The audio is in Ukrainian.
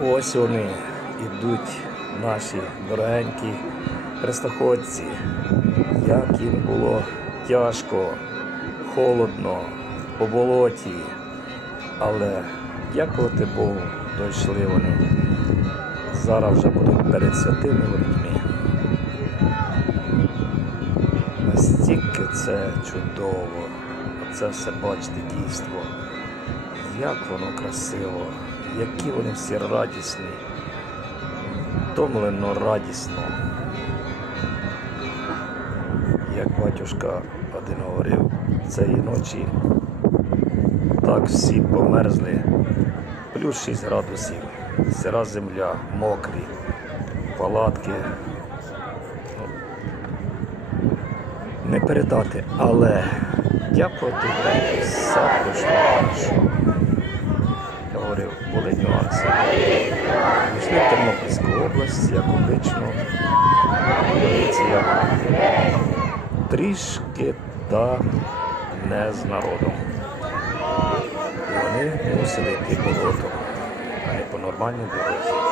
Ось вони ідуть, наші дорогенькі хрестоходці. Як їм було тяжко, холодно, по болоті. Але дякувати Богу, дійшли вони. Зараз вже будуть перед святими воротьми. Настільки це чудово. Оце все бачите дійство. Як воно красиво, які вони всі радісні, втомлено радісно. Як батюшка один говорив, цієї ночі так всі померзли, плюс 6 градусів, сира земля, мокрі, палатки. Ну, Не передати, але дякувати Богу, все пройшло хорошо. Говорив, були нюанси. Пішли в Тернопільську область, як обично. Поліція трішки та не з народом. Вони мусили йти болотом, а не по нормальній дорозі.